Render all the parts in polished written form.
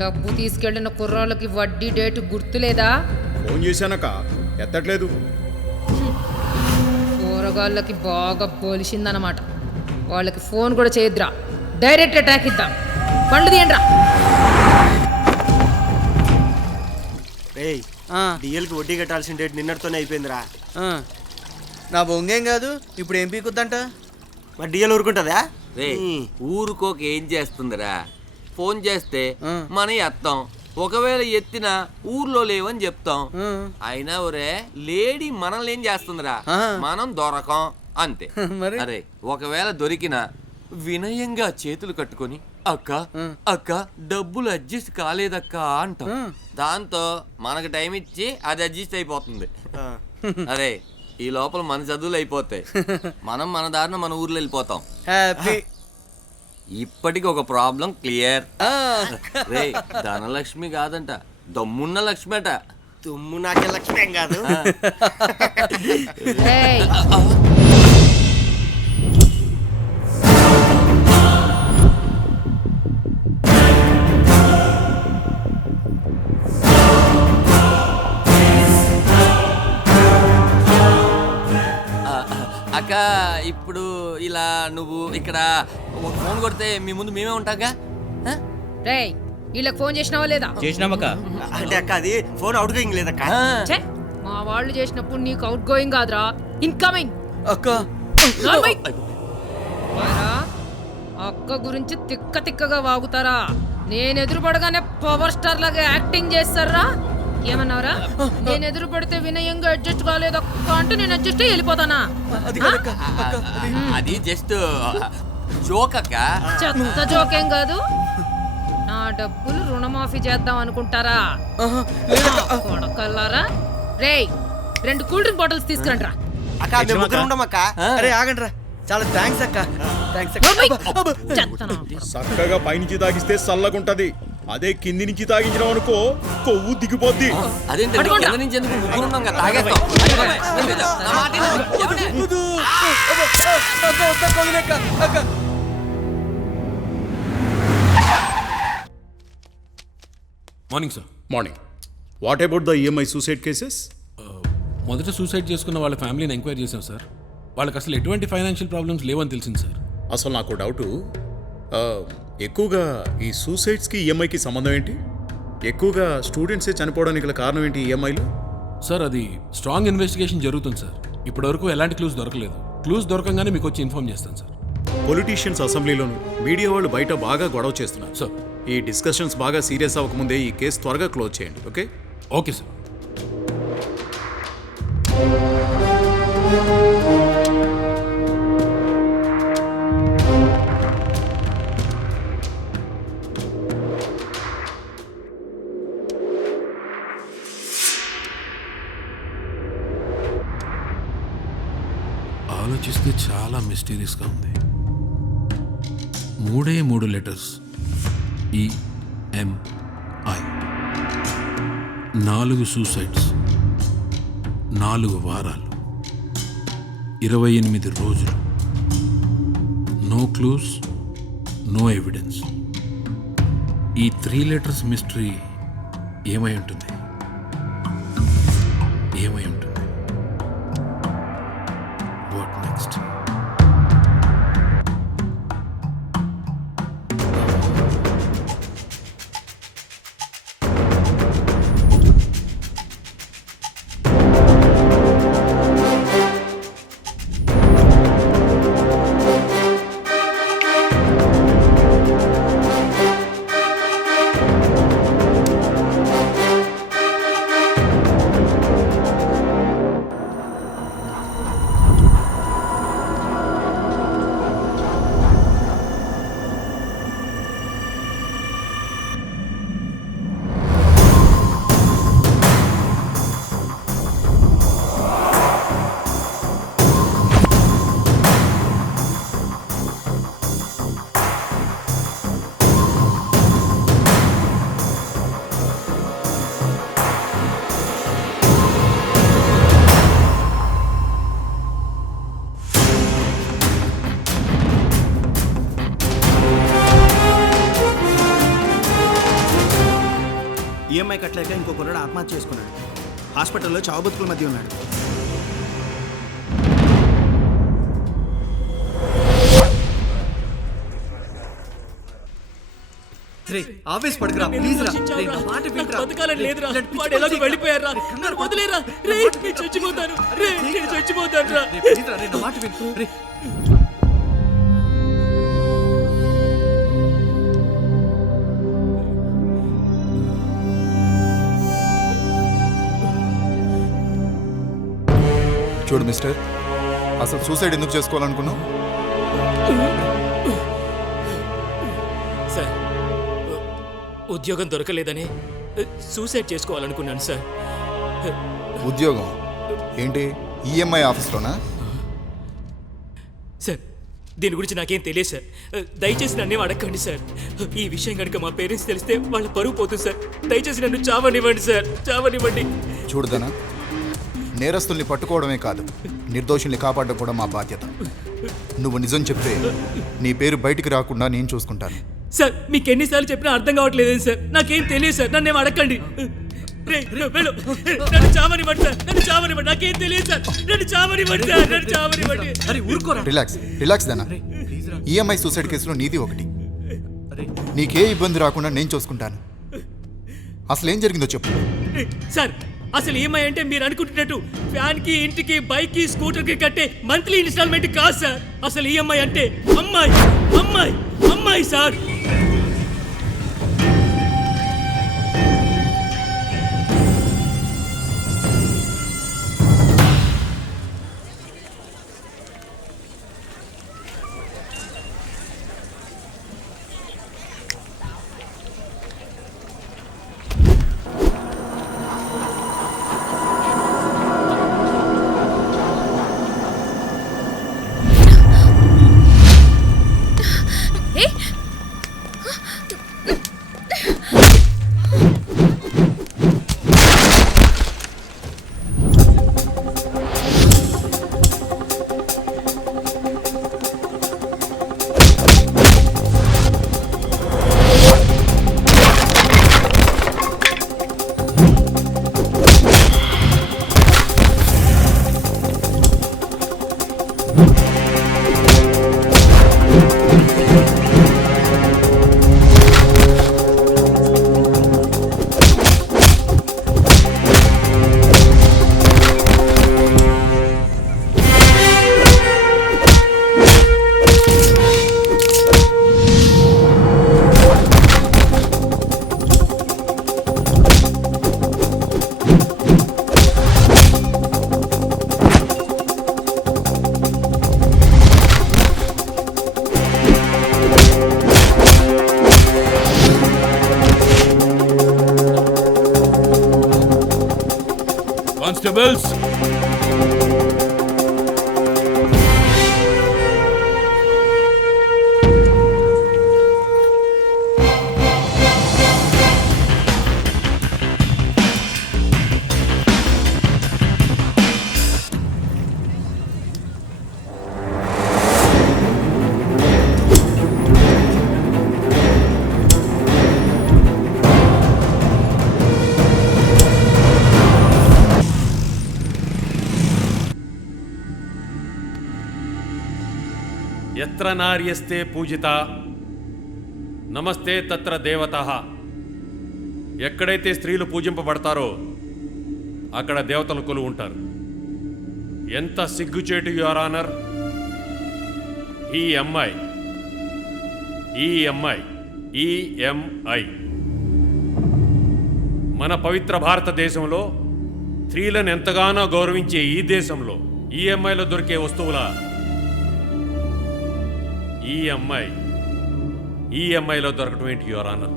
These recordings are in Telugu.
డబ్బు తీసుకెళ్లిన కుర్రాళ్ళకి వడ్డీ డేటు గుర్తులేదా? ఫోన్ చేశానక్క ఎత్తట్లేదు. కూరగాళ్ళకి బాగా పోలిసిందన్నమాట. వాళ్ళకి ఫోన్ కూడా చేయొద్దురా, డైరెక్ట్ అటాక్ ఇద్దాం. పండ్లు తీయండిరా. డిఎల్కి వడ్డీ కట్టాల్సిన డేట్ నిన్నటితోనే అయిపోయిందిరా. నా బొంగేం కాదు, ఇప్పుడు ఏం పీకుద్దంట? మరి డిఎల్ ఊరుకుంటుందా? రే ఊరుకోక ఏం చేస్తుందిరా? ఫోన్ చేస్తే మనం ఎత్తాం, ఒకవేళ ఎత్తినా ఊర్లో లేవని చెప్తాం. అయినా ఒరే లేడీ మనల్ని ఏం చేస్తుందిరా? మనం దొరకం అంతే. అరే ఒకవేళ దొరికినా వినయంగా చేతులు కట్టుకొని అక్క అక్క డబ్బులు అడ్జస్ట్ కాలేదక్క అంటాం. దాంతో మనకు టైం ఇచ్చి అది అడ్జస్ట్ అయిపోతుంది. అరే ఈ లోపల మన చదువులు అయిపోతాయి, మనం మన దారిన మన ఊర్లో వెళ్ళిపోతాం. ఇప్పటికి ఒక ప్రాబ్లం క్లియర్. రే ధనలక్ష్మి కాదంట, దమ్మున్న లక్ష్మి అట. తుమ్ము నాకే లక్ష్మి ఏం కాదు. అక్క ఇప్పుడు ఇలా నువ్వు ఇక్కడ ఒక ఫోన్ కొడితే మీ ముందు మేమే ఉంటాగా? రేయ్ వీళ్ళకి ఫోన్ చేసినావా లేదా? చేసినామక్క. అంటే అక్క అది ఫోన్ అవుట్ గోయింగ్ లేదక్క. మా వాళ్ళు చేసినప్పుడు నీకు అవుట్ గోయింగ్ కాదురా, ఇన్కమింగ్. అక్క అక్క గురించి తిక్క తిక్కగా వాగుతారా? నేను ఎదురు పడగానే పవర్ స్టార్ లాగా యాక్టింగ్ చేస్తారా? ఏమన్నావురా? నేను ఎదురు పడితే వినయంగా అడ్జస్ట్ కాలేదు అక్క అంటే నేను అడ్జస్ట్ అయ్యి వెళ్ళిపోతానా? అది జస్ట్ జోక్ అక్క. చెత్త జోకేం కాదు. నా డబ్బులు రుణమాఫీ చేద్దాం అనుకుంటారా కొడకల్లారా? రేయ్ 2 కూల్ డ్రింక్ బాటిల్స్ తీసుకురండి రా. అక్క మేము ముగ్గురు ఉండమక్క. అరే ఆగండి రా, చాలా థ్యాంక్స్ అక్క. థ్యాంక్స్ అక్క. చక్కగా పైనుంచి తాగిస్తే చల్లగుంటది, అదే కింది నుంచి తాగించడం అనుకో కొవ్వు దిగిపోద్ది. అదేంటి కింద నుంచి ఎందుకు ముగ్గురున్నాం కదా, తాగేస్తాం. నా మాట విను. ఏమండి? Morning sir. Morning. What about the EMI suicide cases? మొదట సూసైడ్ చేసుకున్న వాళ్ళ ఫ్యామిలీని ఎంక్వైరీ చేశాం సార్. వాళ్ళకి అసలు ఎటువంటి ఫైనాన్షియల్ ప్రాబ్లమ్స్ లేవని తెలిసింది సార్. అసలు నాకు డౌటు, ఎక్కువగా ఈ సూసైడ్స్కి ఈఎంఐకి సంబంధం ఏంటి? ఎక్కువగా స్టూడెంట్సే చనిపోవడానికి గల కారణం ఏంటి ఈఎంఐలు? సార్ అది స్ట్రాంగ్ ఇన్వెస్టిగేషన్ జరుగుతుంది సార్. ఇప్పటివరకు ఎలాంటి క్లూస్ దొరకలేదు. క్లూస్ దొరకంగానే మీకు వచ్చి ఇన్ఫార్మ్ చేస్తాను సార్. పొలిటీషియన్స్ అసెంబ్లీలోను మీడియా వాళ్ళు బయట బాగా గొడవ చేస్తున్నారు సార్. ఈ డిస్కషన్స్ బాగా సీరియస్ అవ్వకముందే ఈ కేసు త్వరగా క్లోజ్ చేయండి. ఓకే? Okay sir. ఆలోచిస్తే చాలా మిస్టీరియస్గా ఉంది. 3 లెటర్స్ EMI, 4 సూసైడ్స్, 4 వారాలు, 28 రోజులు, నో క్లూస్, నో ఎవిడెన్స్. ఈ 3 లెటర్స్ మిస్టరీ ఏమై ఉంటుంది? ఏమై ఉంటుంది? What next? ఈఎంఐ కట్టలేక ఇంకో కుర్రాడు ఆత్మహత్య చేసుకున్నాడు. హాస్పిటల్లో చావు బతుకుల మధ్య ఉన్నాడు. రే ఆవేశ పడకరా ప్లీజ్ రా. రే నా మాట వినరా. బతకాలని లేదురా. వాడు ఎలాగో వెళ్ళిపోయారా. నన్ను వదిలేరా. రే నేను చచ్చిపోతాను. రే నేను చచ్చిపోతాను రా. రే ప్లీజ్ రా. రే నా మాట విను. రే చూడు మిస్టర్, అసలు సూసైడ్ ఎందుకు చేసుకోవాలనుకున్నావు? సార్ ఉద్యోగం దొరకలేదని సూసైడ్ చేసుకోవాలనుకున్నాను సార్. ఉద్యోగం ఏంటి? ఈఎంఐ ఆఫీస్లోనా? సార్ దీని గురించి నాకేం తెలియదు సార్. దయచేసి నన్నేం అడగండి సార్. ఈ విషయం కనుక మా పేరెంట్స్ తెలిస్తే వాళ్ళ పరువు పోతుంది సార్. దయచేసి నన్ను చావనివ్వండి సార్, చావనివ్వండి. చూడదనా, నేరస్తుల్ని పట్టుకోవడమే కాదు, నిర్దోషుల్ని కాపాడడం కూడా మా బాధ్యత. నువ్వు నిజం చెప్తే నీ పేరు బయటికి రాకుండా నేను చూసుకుంటాను. సార్ మీకు ఎన్నిసార్లు చెప్పినా అర్థం కావట్లేదు సార్. నాకేం తెలియదు సార్, నన్నేం అడగండి. రే వెళ్ళు. నన్ను చావనివ్వండి సార్, నన్ను చావనివ్వండి. నాకేం తెలియదు సార్, నన్ను చావనివ్వండి సార్, నన్ను చావనివ్వండి. అరే ఊరుకోరా. రిలాక్స్ దనా. ఈఎంఐ సూసైడ్ కేసులో నీది ఒకటి. నీకే ఇబ్బంది రాకుండా నేను చూసుకుంటాను. అసలు ఏం జరిగిందో చెప్పు. సార్ అసలు ఈఎంఐ అంటే మీరు అనుకుంటున్నట్టు ఫ్యాన్ కి, ఇంటికి, బైక్ కి, స్కూటర్ కి కట్టే మంత్లీ ఇన్స్టాల్మెంట్ కాదు సార్. అసలు ఈఎంఐ అంటే అమ్మాయి అమ్మాయి అమ్మాయి సార్. కానిస్టేబుల్స్, ఎత్ర నార్యస్తే పూజిత నమస్తే తత్ర దేవతః. ఎక్కడైతే స్త్రీలు పూజింపబడతారో అక్కడ దేవతలు కొలువు ఉంటారు. ఎంత సిగ్గుచేటు యువర్ ఆనర్. ఈఎంఐ మన పవిత్ర భారతదేశంలో స్త్రీలను ఎంతగానో గౌరవించే ఈ దేశంలో ఈఎంఐలో దొరికే వస్తువుల ఈఎంఐలో దొరకటం ఏంటి యువర్ ఆనర్?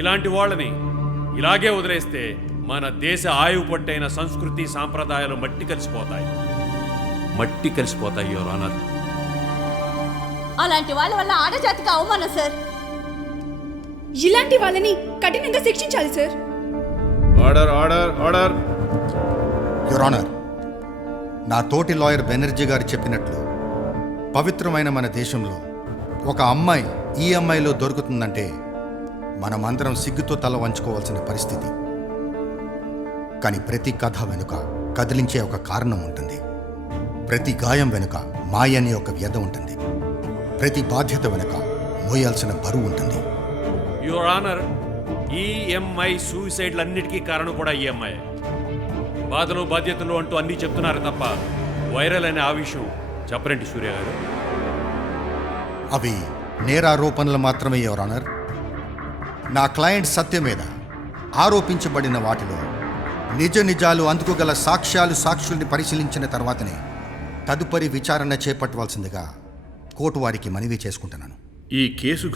ఇలాంటి వాళ్ళని ఇలాగే వదిలేస్తే మన దేశ ఆయువు పట్టైన సంస్కృతి సాంప్రదాయాలు మట్టి కలిసిపోతాయి యువర్ ఆనర్. అలాంటి వాళ్ళ వల్ల ఆడజాతికి అవమానం సార్. ఇలాంటి వాళ్ళని కఠినంగా శిక్షించాలి sir. Order order order. Your honour, నా తోటి లాయర్ బెనర్జీ గారు చెప్పినట్లు పవిత్రమైన మన దేశంలో ఒక అమ్మాయి ఈఎంఐలో దొరుకుతుందంటే మనమందరం సిగ్గుతో తల వంచుకోవాల్సిన పరిస్థితి. కానీ ప్రతి కథ వెనుక కదిలించే ఒక కారణం ఉంటుంది. ప్రతి గాయం వెనుక మాయ అనే ఒక వ్యధ ఉంటుంది. ప్రతి బాధ్యత వెనుక మోయాల్సిన బరువు ఉంటుంది. యువర్ ఆనర్, ఈఎంఐ సూసైడ్లన్నిటికీ కారణం కూడా ఈఎంఐ. బాధలు బాధ్యతలు అంటూ అన్నీ చెప్తున్నారు తప్ప వైరల్ అనే ఆ విషయం చెప్పరేంటి సూర్య గారు? అవి నేరారోపణలు మాత్రమే యువర్ ఆనర్. నా క్లయింట్ సత్య మీద ఆరోపించబడిన వాటిలో నిజ నిజాలు అందుకోగల సాక్షుల్ని పరిశీలించిన తర్వాతనే తదుపరి విచారణ చేపట్టవలసిందిగా కోర్టు వారికి మనవి చేసుకుంటున్నాను. ఈ కేసుకు